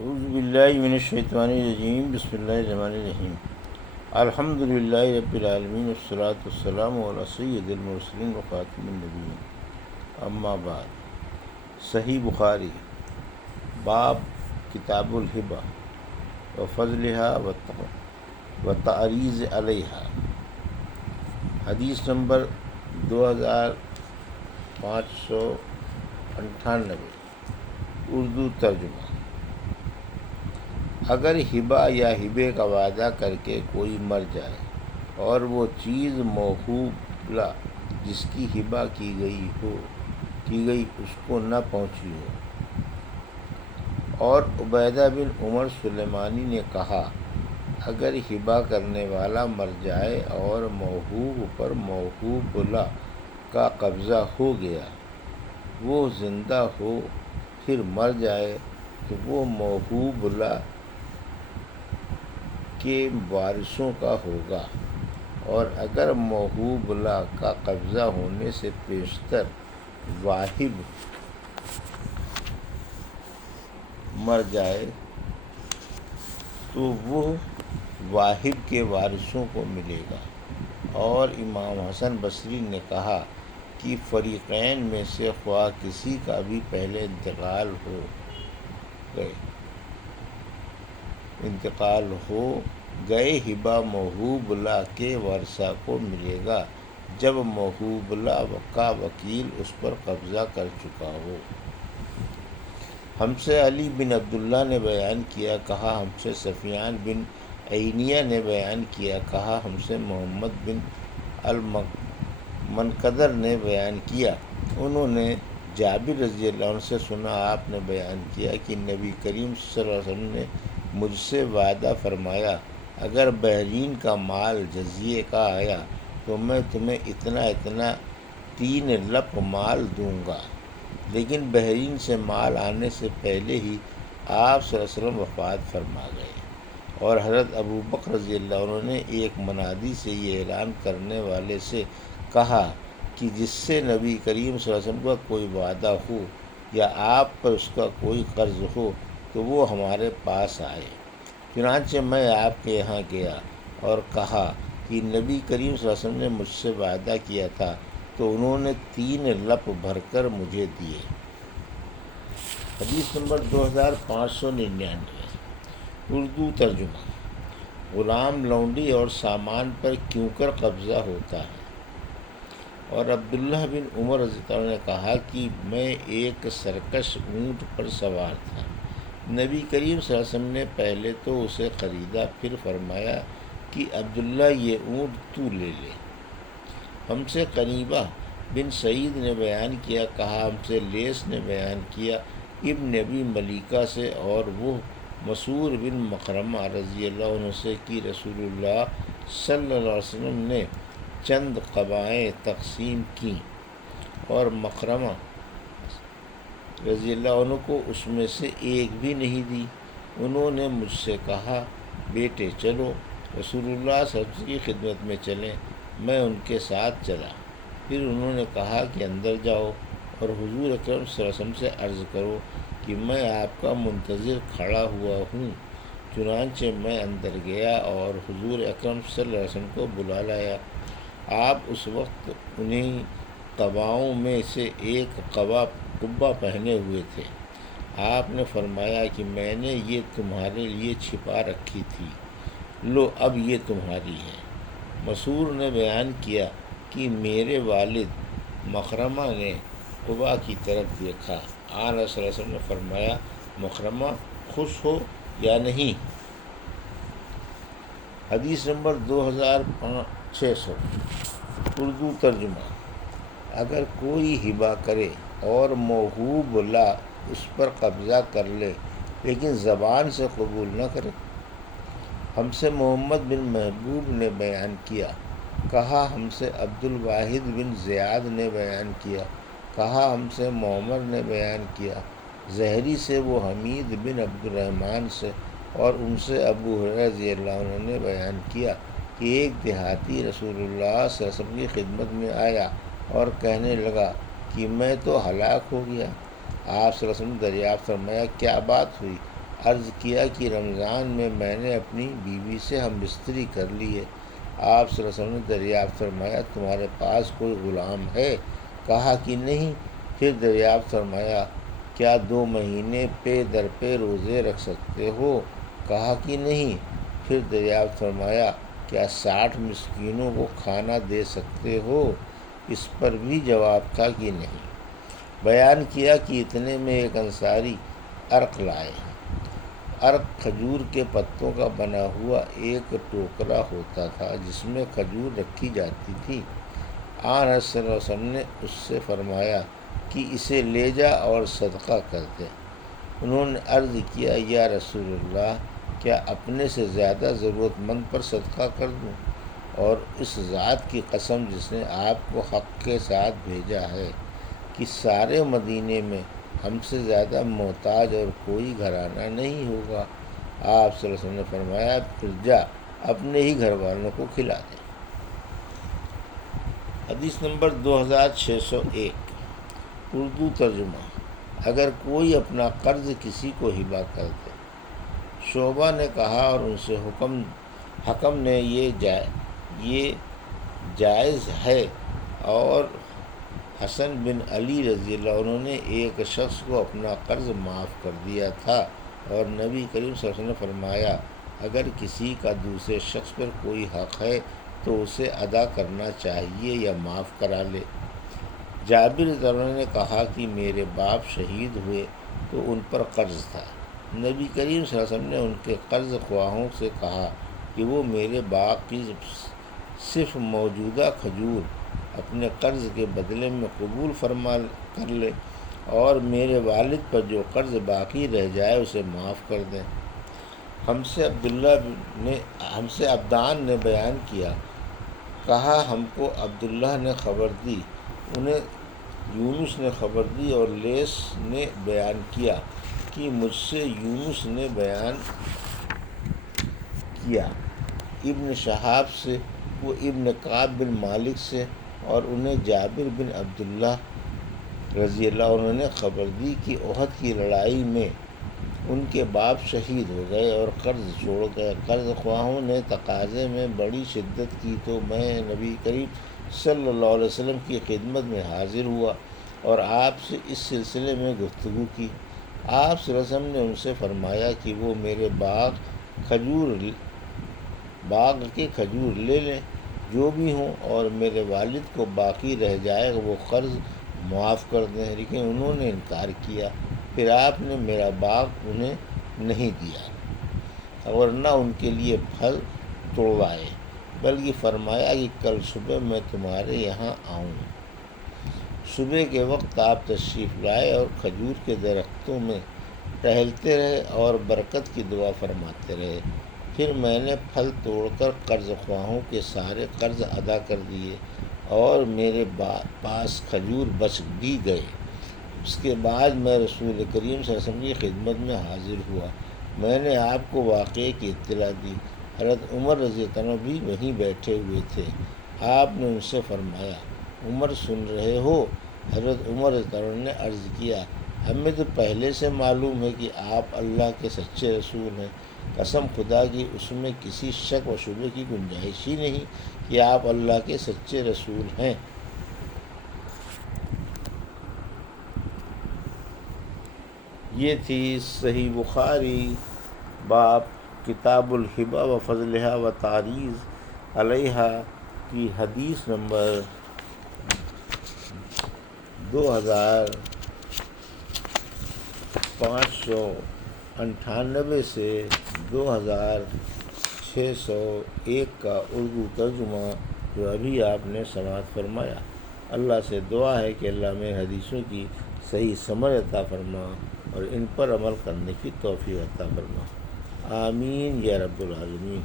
اعوذ باللہ من الشیطان الرجیم، بسم اللہ الرحمن الرحیم۔ الحمد للہ رب العالمین، والصلاۃ والسلام علی سید المرسلین وخاتم النبیین، اما بعد۔ صحیح بخاری، باب کتاب الہبہ وفضلها وتعریض علیہا، حدیث نمبر 2598، اردو ترجمہ۔ اگر ہبہ یا ہبے کا وعدہ کر کے کوئی مر جائے اور وہ چیز موہوبہ جس کی ہبہ کی گئی اس کو نہ پہنچی ہو۔ اور عبیدہ بن عمر سلیمانی نے کہا، اگر ہبہ کرنے والا مر جائے اور موہوب پر موہوبہ کا قبضہ ہو گیا، وہ زندہ ہو پھر مر جائے تو وہ موہوبہ کے وارثوں کا ہوگا، اور اگر موہوبہ کا قبضہ ہونے سے پیشتر واہب مر جائے تو وہ واہب کے وارثوں کو ملے گا۔ اور امام حسن بصری نے کہا کہ فریقین میں سے خواہ کسی کا بھی پہلے انتقال ہو گئے ہبہ موہوبہ کے ورثاء کو ملے گا جب موہوبہ کا وکیل اس پر قبضہ کر چکا ہو۔ ہم سے علی بن عبداللہ نے بیان کیا، کہا ہم سے سفیان بن عینیہ نے بیان کیا، کہا ہم سے محمد بن المنقدر نے بیان کیا، انہوں نے جابر رضی اللہ عنہ سے سنا، آپ نے بیان کیا کہ نبی کریم صلی اللہ علیہ وسلم نے مجھ سے وعدہ فرمایا، اگر بحرین کا مال جزیے کا آیا تو میں تمہیں اتنا 3 لپ مال دوں گا۔ لیکن بحرین سے مال آنے سے پہلے ہی آپ صلی اللہ علیہ وسلم وفات فرما گئے، اور حضرت ابو بکر رضی اللہ عنہ نے ایک منادی سے یہ اعلان کرنے والے سے کہا کہ جس سے نبی کریم صلی اللہ علیہ وسلم کا کوئی وعدہ ہو یا آپ پر اس کا کوئی قرض ہو تو وہ ہمارے پاس آئے۔ چنانچہ میں آپ کے یہاں گیا اور کہا کہ نبی کریم صلی اللہ علیہ وسلم نے مجھ سے وعدہ کیا تھا، تو انہوں نے 3 لپ بھر کر مجھے دیے۔ حدیث نمبر 2599، اردو ترجمہ۔ غلام، لونڈی اور سامان پر کیوں کر قبضہ ہوتا ہے؟ اور عبداللہ بن عمر رضی اللہ عنہ نے کہا کہ میں ایک سرکش اونٹ پر سوار تھا، نبی کریم صلی اللہ علیہ وسلم نے پہلے تو اسے خریدا، پھر فرمایا کہ عبداللہ یہ اونٹ تو لے لے۔ ہم سے قنیبہ بن سعید نے بیان کیا، کہا ہم سے لیث نے بیان کیا ابن ابی ملیکہ سے، اور وہ مسعور بن مخرمہ رضی اللہ عنہ سے کہ رسول اللہ صلی اللہ علیہ وسلم نے چند قبائیں تقسیم کیں اور مخرمہ رضی اللہ عنہ کو اس میں سے ایک بھی نہیں دی۔ انہوں نے مجھ سے کہا، بیٹے چلو رسول اللہ صلی اللہ علیہ وسلم کی خدمت میں چلیں۔ میں ان کے ساتھ چلا۔ پھر انہوں نے کہا کہ اندر جاؤ اور حضور اکرم صلی اللہ علیہ وسلم سے عرض کرو کہ میں آپ کا منتظر کھڑا ہوا ہوں۔ چنانچہ میں اندر گیا اور حضور اکرم صلی اللہ علیہ وسلم کو بلا لایا۔ آپ اس وقت انہیں قباؤں میں سے ایک قبہ پہنے ہوئے تھے۔ آپ نے فرمایا کہ میں نے یہ تمہارے لیے چھپا رکھی تھی، لو اب یہ تمہاری ہے۔ مسعور نے بیان کیا کہ میرے والد مخرمہ نے قبہ کی طرف دیکھا، آن صلی اللہ علیہ وسلم نے فرمایا، مخرمہ خوش ہو یا نہیں؟ حدیث نمبر 2600، اردو ترجمہ۔ اگر کوئی ہبہ کرے اور موہوبہ اس پر قبضہ کر لے لیکن زبان سے قبول نہ کرے۔ ہم سے محمد بن محبوب نے بیان کیا، کہا ہم سے عبد الواحد بن زیاد نے بیان کیا، کہا ہم سے معمر نے بیان کیا، زہری سے وہ حمید بن عبد الرحمن سے، اور ان سے ابو ہریرہ رضی اللہ عنہ نے بیان کیا کہ ایک دیہاتی رسول اللہ صلی اللہ علیہ وسلم کی خدمت میں آیا اور کہنے لگا کہ میں تو ہلاک ہو گیا۔ آپ صلی اللہ علیہ وسلم نے دریافت فرمایا، کیا بات ہوئی؟ عرض کیا کہ رمضان میں نے اپنی بیوی سے ہم بستری کر لی ہے۔ آپ صلی اللہ علیہ وسلم نے دریافت فرمایا تمہارے پاس کوئی غلام ہے؟ کہا کہ نہیں۔ پھر دریافت فرمایا کیا 2 مہینے پے در پے روزے رکھ سکتے ہو؟ کہا کہ نہیں۔ پھر دریافت فرمایا کیا 60 مسکینوں کو کھانا دے سکتے ہو؟ اس پر بھی جواب تھا کہ نہیں۔ بیان کیا کہ اتنے میں ایک انصاری عرق لائے۔ عرق کھجور کے پتوں کا بنا ہوا ایک ٹوکرا ہوتا تھا جس میں کھجور رکھی جاتی تھی۔ آن حضرت صلی اللہ علیہ وسلم نے اس سے فرمایا کہ اسے لے جا اور صدقہ کر دے۔ انہوں نے عرض کیا یا رسول اللہ کیا اپنے سے زیادہ ضرورت مند پر صدقہ کر دوں؟ اور اس ذات کی قسم جس نے آپ کو حق کے ساتھ بھیجا ہے کہ سارے مدینے میں ہم سے زیادہ محتاج اور کوئی گھرانہ نہیں ہوگا۔ آپ صلی اللہ علیہ وسلم نے فرمایا پھر جا اپنے ہی گھر والوں کو کھلا دے۔ حدیث نمبر 2601 اردو ترجمہ۔ اگر کوئی اپنا قرض کسی کو ہبہ کر دے۔ شعبہ نے کہا اور ان سے حکم نے یہ جائز ہے، اور حسن بن علی رضی اللہ عنہ نے ایک شخص کو اپنا قرض معاف کر دیا تھا، اور نبی کریم صلی اللہ علیہ وسلم نے فرمایا اگر کسی کا دوسرے شخص پر کوئی حق ہے تو اسے ادا کرنا چاہیے یا معاف کرا لے۔ جابر رضی اللہ عنہ نے کہا کہ میرے باپ شہید ہوئے تو ان پر قرض تھا۔ نبی کریم صلی اللہ علیہ وسلم نے ان کے قرض خواہوں سے کہا کہ وہ میرے باغ کی صرف موجودہ کھجور اپنے قرض کے بدلے میں قبول فرما کر لے، اور میرے والد پر جو قرض باقی رہ جائے اسے معاف کر دیں۔ ہم سے عبدان نے بیان کیا، کہا ہم کو عبداللہ نے خبر دی، انہیں یونس نے خبر دی، اور لیث نے بیان کیا کہ مجھ سے یونس نے بیان کیا ابن شہاب سے، وہ ابن کعب بن مالک سے، اور انہیں جابر بن عبداللہ رضی اللہ عنہ نے خبر دی کہ احد کی لڑائی میں ان کے باپ شہید ہو گئے اور قرض چھوڑ گئے۔ قرض خواہوں نے تقاضے میں بڑی شدت کی تو میں نبی کریم صلی اللہ علیہ وسلم کی خدمت میں حاضر ہوا اور آپ سے اس سلسلے میں گفتگو کی۔ آپ صلی اللہ علیہ وسلم نے ان سے فرمایا کہ وہ میرے باغ کے کھجور لے لیں جو بھی ہوں، اور میرے والد کو باقی رہ جائے وہ قرض معاف کر دیں، لیکن انہوں نے انکار کیا۔ پھر آپ نے میرا باغ انہیں نہیں دیا اور نہ ان کے لیے پھل توڑوائے، بلکہ فرمایا کہ کل صبح میں تمہارے یہاں آؤں۔ صبح کے وقت آپ تشریف لائے اور کھجور کے درختوں میں ٹہلتے رہے اور برکت کی دعا فرماتے رہے۔ پھر میں نے پھل توڑ کر قرض خواہوں کے سارے قرض ادا کر دیے اور میرے پاس کھجور بچ بھی گئے۔ اس کے بعد میں رسول کریم صلی اللہ علیہ وسلم کی خدمت میں حاضر ہوا۔ میں نے آپ کو واقعے کی اطلاع دی۔ حضرت عمر رضی اللہ عنہ بھی وہیں بیٹھے ہوئے تھے۔ آپ نے ان سے فرمایا عمر سن رہے ہو؟ حضرت عمر رضی اللہ عنہ نے عرض کیا ہمیں تو پہلے سے معلوم ہے کہ آپ اللہ کے سچے رسول ہیں۔ قسم خدا کی اس میں کسی شک و شبے کی گنجائش ہی نہیں کہ آپ اللہ کے سچے رسول ہیں۔ یہ تھی صحیح بخاری باب کتاب الہبہ و فضلہا و تعریض علیہا کی حدیث نمبر 2598 سے 2601 کا اردو ترجمہ جو ابھی آپ نے سماعت فرمایا۔ اللہ سے دعا ہے کہ اللہ میں حدیثوں کی صحیح سمجھ عطا فرما اور ان پر عمل کرنے کی توفیق عطا فرما۔ آمین یا رب العالمین۔